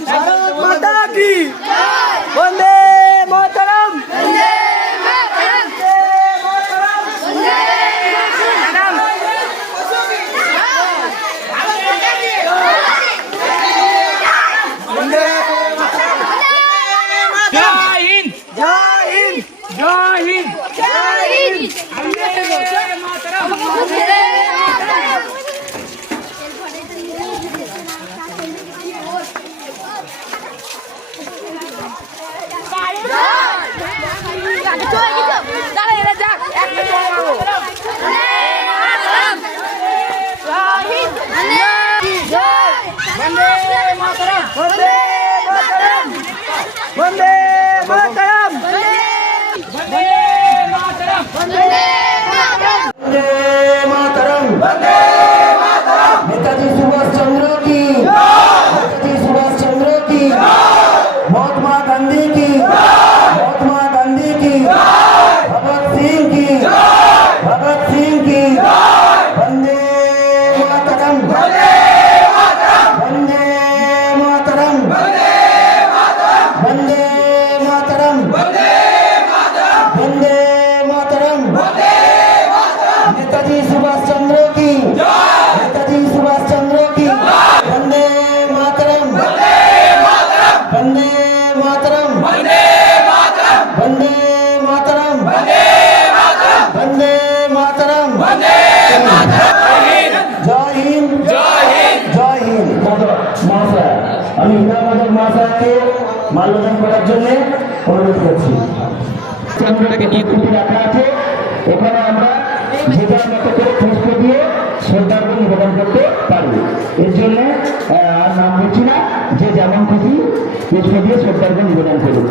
ভারত কি? বন্দে মাতরম বন্দে মাতরম বন্দে জয় হিন্দ জয় হিন্দ জয় হিন্দ জয় হিন্দ বন্দে মাতরম দাঁড়া এরা যাক একটা জয় মারো বন্দে মাতরম বন্দে মাতরম বন্দে মাতরম বন্দে মাতরম বন্দে মাতরম বন্দে মাতরম নেতাজি সুভাষ চন্দ্র কি নেতাজি সুভাষ চন্দ্র কি মহাত্মা গান্ধী মাল্যদান করার জন্য অনুরোধ করছি। চন্দ্রটাকে নিয়ে রাখা আছে। এখানে আমরা যে যার মতো করে পুষ্প দিয়ে শ্রদ্ধার্ঘ্য নিবেদন করতে পারব। এর জন্য আর নাম বলছি না যে যেমন খুশি পুষ্প দিয়ে শ্রদ্ধার্ঘ নিবেদন করুন।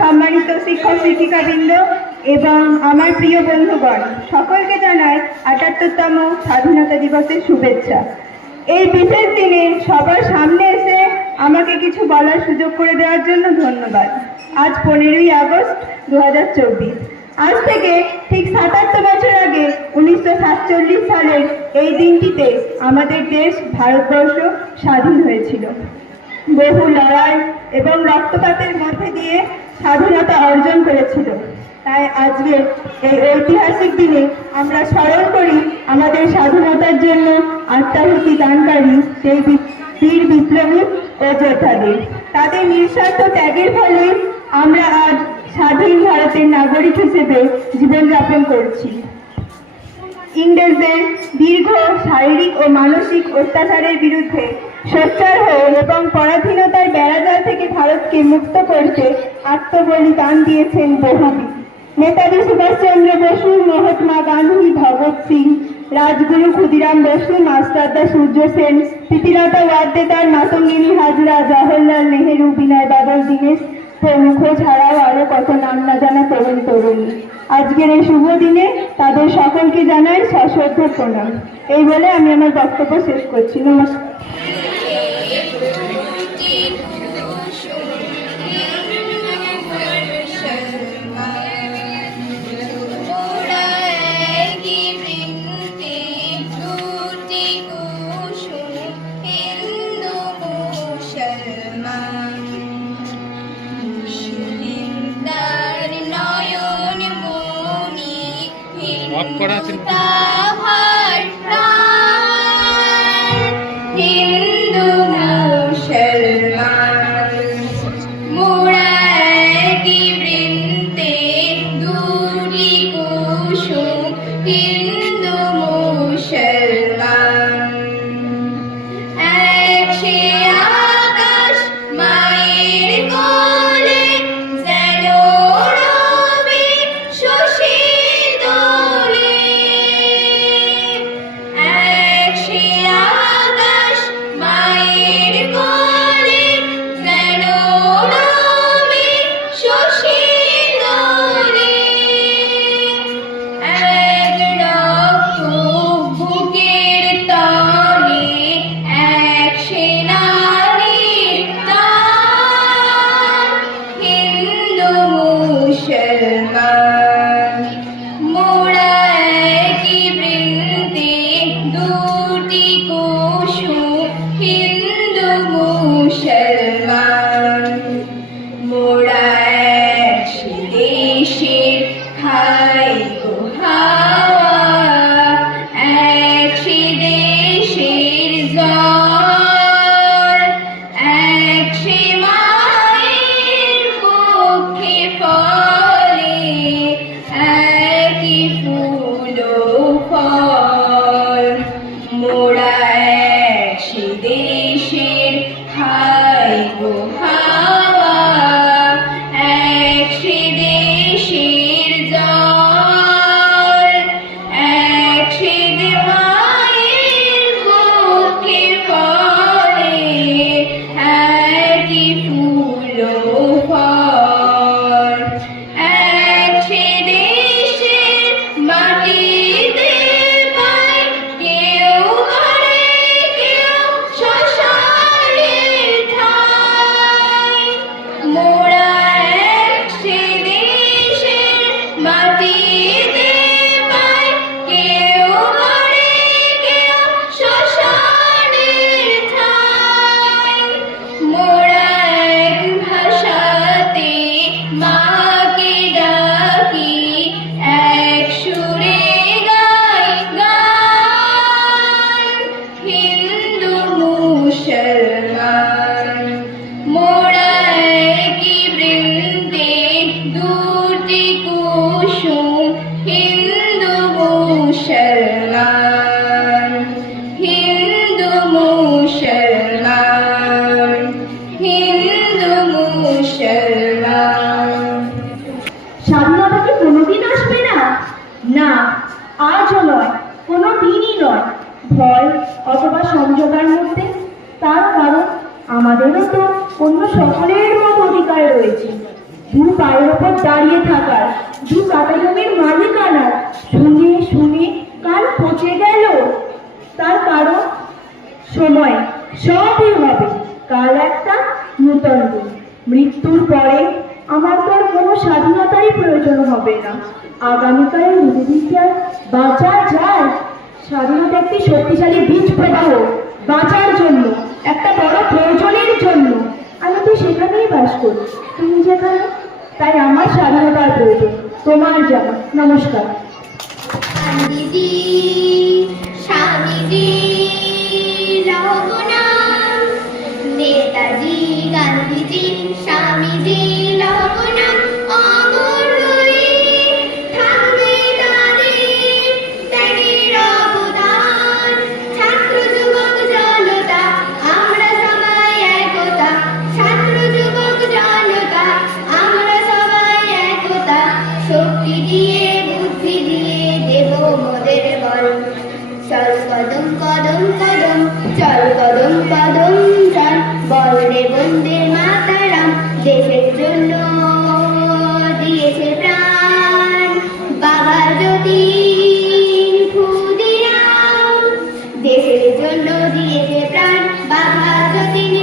সম্মানিত শিক্ষক শিক্ষিকাবৃন্দ এবং আমার প্রিয় বন্ধুগণ, সকলকে জানাই আটাত্তরতম স্বাধীনতা দিবসের শুভেচ্ছা। এই বিশেষ দিনে সবার সামনে এসে আমাকে কিছু বলার সুযোগ করে দেওয়ার জন্য ধন্যবাদ। আজ পনেরোই আগস্ট দু হাজার চব্বিশ। আজ থেকে ঠিক সাতাত্তর বছর আগে উনিশশো সাতচল্লিশ সালের এই দিনটিতে আমাদের দেশ ভারতবর্ষ স্বাধীন হয়েছিল। বহু লড়াই এবং রক্তপাতের মধ্যে দিয়ে স্বাধীনতা অর্জন করেছিল। তাই আজকের এই ঐতিহাসিক দিনে আমরা স্মরণ করি আমাদের স্বাধীনতার জন্য আত্মাহুতি দানকারী সেই বীর বিপ্লবী ও যোদ্ধাদের। তাদের নিঃস্বার্থ ত্যাগের ফলে আমরা আজ স্বাধীন ভারতের নাগরিক হিসেবে জীবনযাপন করছি। ইংরেজদের দীর্ঘ শারীরিক ও মানসিক অত্যাচারের বিরুদ্ধে সোচ্চার হয়ে এবং পরাধীনতার বেড়াজাল থেকে ভারতকে মুক্ত করতে আত্মবলিদান দিয়েছেন বহু বীর। নেতাজি সুভাষচন্দ্র বসু, মহাত্মা গান্ধী, ভগৎ সিং, রাজগুরু ক্ষুদিরাম বসু মাস্টারদা সূর্য সেন প্রীতিলতা ওয়াদ্দেদার মাতঙ্গিনী হাজরা, জওহরলাল নেহেরু, বিনয় বাদল, দীনেশ প্রমুখ, ছাড়াও আরও কত নাম না জানা তরুণ তরুণী। আজকের এই শুভ দিনে তাদের সকলকে জানাই সশ্রদ্ধ প্রণাম। এই বলে আমি আমার বক্তব্য শেষ করছি। নমস্কার। কুসুম Krishna. 英雄。দাঁড়িয়ে থাকার দু কাটা জমির মালিকানার। শুনে শুনে কাল পচে গেল। তার কারণ সময় সবই হবে। কাল একটা নূতন দিন। মৃত্যুর পরে আমার তো কোনো স্বাধীনতারই প্রয়োজন হবে না। আগামীকালে যদি কি আর বাঁচা যায় স্বাধীনতা একটি শক্তিশালী বীজ প্রবাহ বাঁচার জন্য, একটা বড় প্রয়োজনের জন্য। আমি তো সেখানেই বাস করি। তুমি যেখানে তাই আমার স্বাধীনতার প্রয়োজন। তোমার জামা নমস্কার। গান্ধীজি স্বামীজি লহনাম নেতাজি গান্ধীজি স্বামীজি লহনাম দণ্ড দিয়েছে প্রাণ বাধা যতীন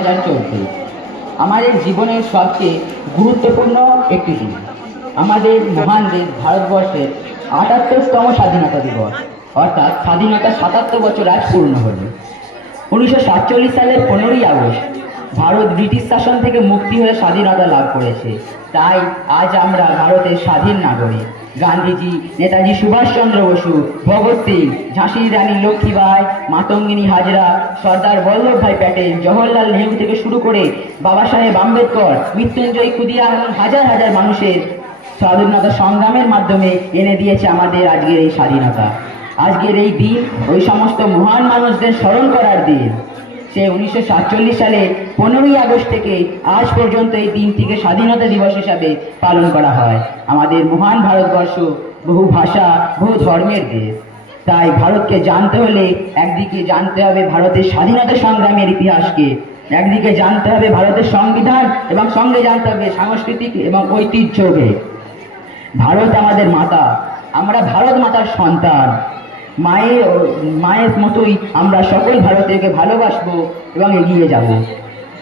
হাজার চলছে আমাদের জীবনের সবচেয়ে গুরুত্বপূর্ণ একটি দিন। আমাদের মহান দেশ ভারতবর্ষের আটাত্তরতম স্বাধীনতা দিবস, অর্থাৎ স্বাধীনতা সাতাত্তর বছর আজ পূর্ণ হলো। উনিশশো সাতচল্লিশ সালের পনেরোই আগস্ট, ভারত ব্রিটিশ শাসন থেকে মুক্তি হয়ে স্বাধীনতা লাভ করেছে। তাই আজ আমরা ভারতের স্বাধীন নাগরিক। গান্ধীজি, নেতাজি সুভাষচন্দ্র বসু, ভগৎ সিং, ঝাঁসির রানী লক্ষ্মীবাই, মাতঙ্গিনী হাজরা, সর্দার বল্লভভাই প্যাটেল, জওহরলাল নেহরু থেকে শুরু করে বাবা সাহেব আম্বেদকর, মৃত্যুঞ্জয় কুদিয়া এবং হাজার হাজার মানুষের স্বাধীনতা সংগ্রামের মাধ্যমে এনে দিয়েছে আমাদের আজকের এই স্বাধীনতা। আজকের এই দিন ওই সমস্ত মহান মানুষদের স্মরণ করার দিন। সে উনিশশো সাতচল্লিশ সালে পনেরোই আগস্ট থেকে আজ পর্যন্ত এই দিনটিকে স্বাধীনতা দিবস হিসাবে পালন করা হয়। আমাদের মহান ভারতবর্ষ বহু ভাষা, বহু ধর্মের দেশ। তাই ভারতকে জানতে হলে একদিকে জানতে হবে ভারতের স্বাধীনতা সংগ্রামের ইতিহাসকে, একদিকে জানতে হবে ভারতের সংবিধান এবং সঙ্গে জানতে হবে সাংস্কৃতিক এবং ঐতিহ্যকে। ভারত আমাদের মাতা, আমরা ভারত মাতার সন্তান। মায়ের মায়ের মতোই আমরা সকল ভারতীয়কে ভালোবাসবো এবং এগিয়ে যাব।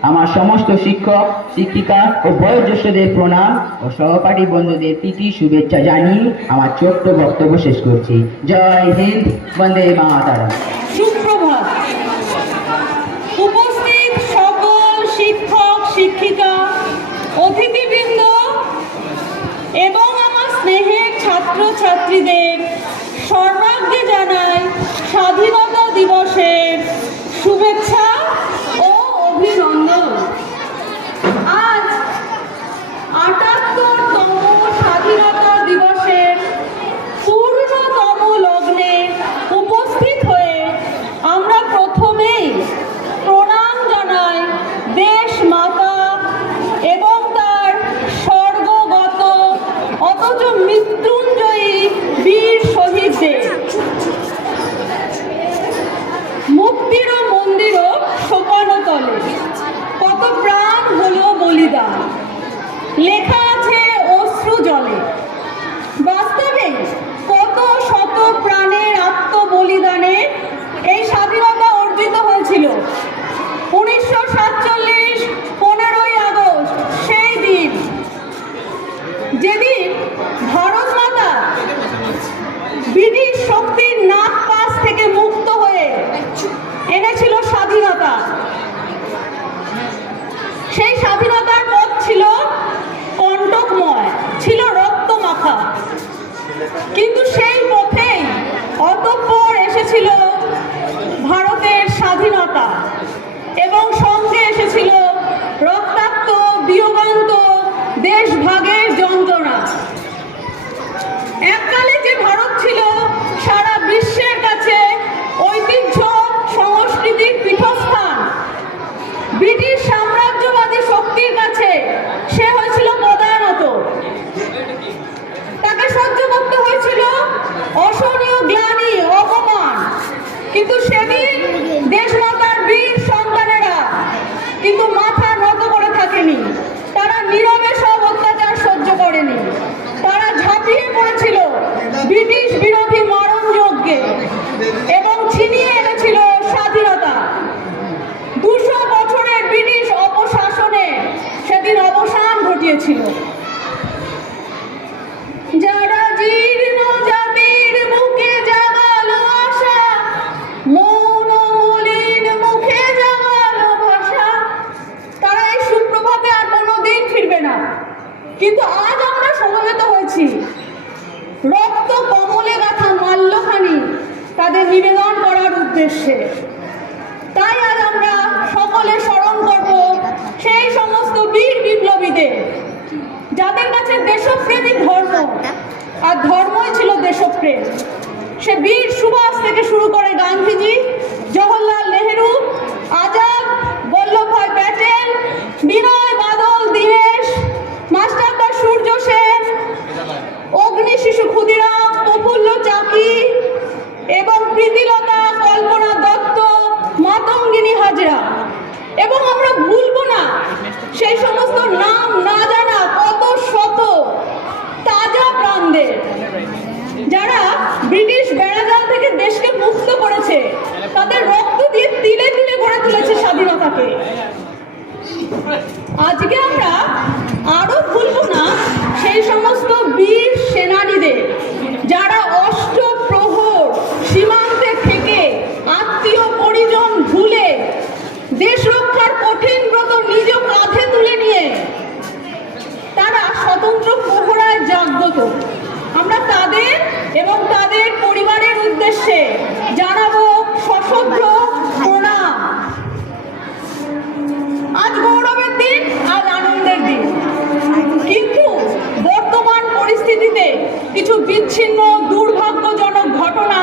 আমার সমস্ত শিক্ষক, শিক্ষিকা ও বয়োজ্যেষ্ঠদের প্রণাম ও সহপাঠী বন্ধুদের প্রীতি, শুভেচ্ছা জানিয়ে আমার ছোট্ট বক্তব্য শেষ করছি। জয় হিন্দ, বন্দে মাতারা সকল শিক্ষক, শিক্ষিকা, অতিথিবৃন্দ এবং আমার স্নেহের ছাত্র ছাত্রীদের সর্বাগ্যে জানাই স্বাধীনতা দিবসের শুভেচ্ছা ও অভিনন্দন আজ আটাত্তরতম স্বাধীনতা দিবসের পূর্ণতম লগ্নে উপস্থিত হয়ে আমরা প্রথমেই প্রণাম জানাই দেশ মাতা এবং তার স্বর্গগত অথচ মৃত্যুঞ্জয়ী বীর শহীদদের মুক্তিরও মন্দিরও শোকানো তলে কত প্রাণ হলো বলিদান লেখা আছে অশ্রু জলে বাস্তবে কত শত প্রাণের আত্মবলিদানে এই স্বাধীনতা অর্জিত হয়েছিল উনিশশো সাতচল্লিশ পনেরোই আগস্ট সেই দিন যেদিন ভারত মাতা ব্রিটিশ শক্তির নাক পাশ থেকে মুক্ত হয়ে এনেছিল স্বাধীনতা সেই স্বাধীনতার পথ ছিল কণ্টকময় ছিল রক্ত মাখা কিন্তু সেই পথেই অতঃপর এসেছিল ভারতের স্বাধীনতা এবং সঙ্গে এসেছিল রক্তাক্ত বিয়োগান্ত দেশভাগের যন্ত্রণা। রক্ত কমলে গাথা মাল্যখানি তাদের নিবেদন করার উদ্দেশ্যে। তাই আজ আমরা সকলে স্মরণ করব সেই সমস্ত বীর বিপ্লবীদের, যাদের কাছে দেশপ্রেমী ধর্ম, আর ধর্মই ছিল দেশপ্রেম। সে বীর সুভাষ থেকে শুরু করে গান্ধীজি, জওহরলাল নেহেরু, আজাদ, বল্লভভাই প্যাটেল বিনয় বাদল দীনেশ মাস্টারদা সূর্য সেন অগ্নি শিশু ক্ষুদিরাম প্রফুল্ল ব্রিটিশ বেড়াজাল থেকে দেশকে মুক্ত করেছে তাদের রক্ত দিয়ে তিলে তিলে গড়ে তুলেছে স্বাধীনতাকে আজকে আমরা আরও ভুলবো না সেই সমস্ত বীর সেনানীদের যারা অষ্টপ্রহর সীমান্তে থেকে আত্মীয় পরিজন ভুলে দেশ রক্ষার কঠিন ব্রত নিজ কাঁধে তুলে নিয়ে তারা স্বতন্ত্র প্রহরায় জাগ্রত আমরা তাদের এবং তাদের পরিবারের উদ্দেশ্যে জানাব সশস্ত্র প্রণাম। আজ গৌরবের দিন, আজ আনন্দের দিন। কিন্তু বর্তমান পরিস্থিতিতে কিছু বিচ্ছিন্ন, দুর্ভাগ্যজনক ঘটনা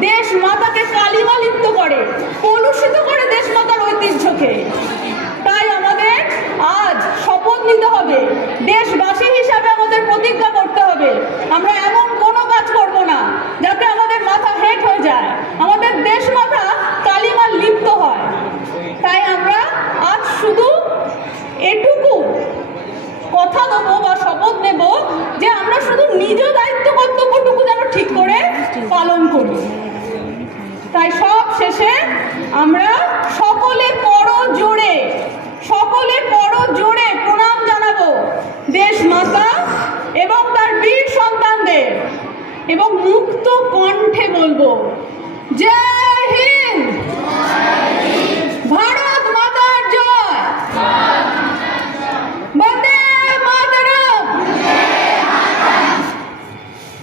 দেশ মাতাকে কালিমালিপ্ত করে, কলুষিত করে দেশ মাতার ঐতিহ্যকে। তাই আমাদের আজ শপথ নিতে হবে। দেশবাসী হিসাবে আমাদের প্রতিজ্ঞা করতে হবে। আমরা এমন কোনো কাজ করব না যাতে আমাদের মাথা হেট হয়ে যায় আমাদের দেশ মাথা কালিমা লিপ্ত হয় তাই আমরা আজ শুধু এটুকু কথা দেবো বা শপথ নেব যে আমরা শুধু নিজ দায়িত্ব কর্তব্যটুকু যেন ঠিক করে পালন করি তাই সব শেষে আমরা সকলে পর জোরে সকলে পর জোরে প্রণাম জানাব দেশ মাতা এবং তার বীর সন্তানদের এবং মুক্ত কণ্ঠে বলব জয় হিন্দ ভারত মাতার জয় বন্দে মাতরম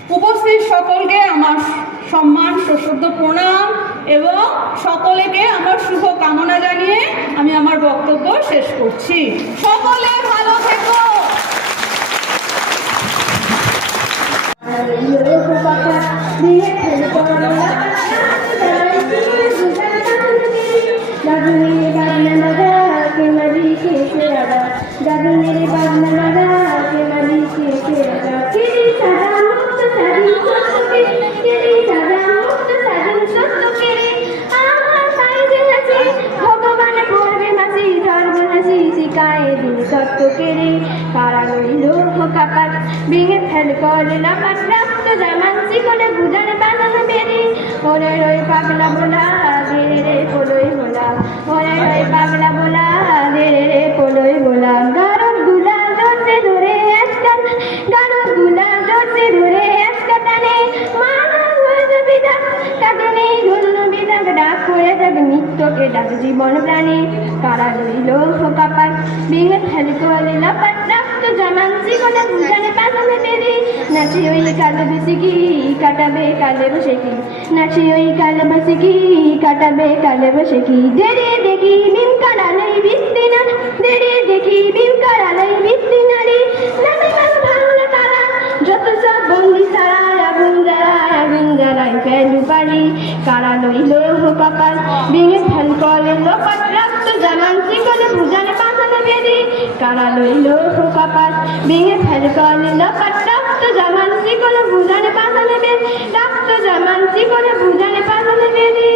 উপস্থিত সকলকে আমার সম্মান সশ্রদ্ধ প্রণাম এবং সকলেকে আমার শুভ কামনা জানিয়ে আমি আমার বক্তব্য শেষ করছি। সকলে ভালো থেকো। ভেঙে ফেল করে না পাট রক্ত জামানসি করে বুঝার বানানো বেরি ওরে রই পাগলা রে পলই বলা ওরে রই পাগলা বলা রে পলই বলা গারদগুলা ধরতে ধরে আজকাল গারদগুলা ধরতে ধরে আজকাল মানা নিত্যকে ডাক জীবন প্রাণী। কারা রইল ভেঙে ফেল না পাট রক্ত জামানসি করে বুঝানে পাশানে বেরি নাচি ওই কালে বসে কি কাটাবে কালে বসে কি নাচি ওই কালে বসে কি কাটাবে কালে বসে কি দেরি দেখি বিম কারালাই বৃষ্টি না দেরি দেখি বিম কারালাই বৃষ্টি নারী নামে নাম ভাঙলো তারা, যত সব বন্দি সারা আগুন জ্বালায় আগুন জ্বালায় ফেলু পারি কারা লইল কপাল? ভেঙে ফেল করে লোপাট রক্ত জামানসি করে বুঝানে পাশানে বেরি কারা লইল কপাল ভেঙে ফেল করে লোপাট রক্ত জামানসি করে বুঝানে পাশানে বেরি রক্ত জামানসি করে বুঝানে পাশানে বেরি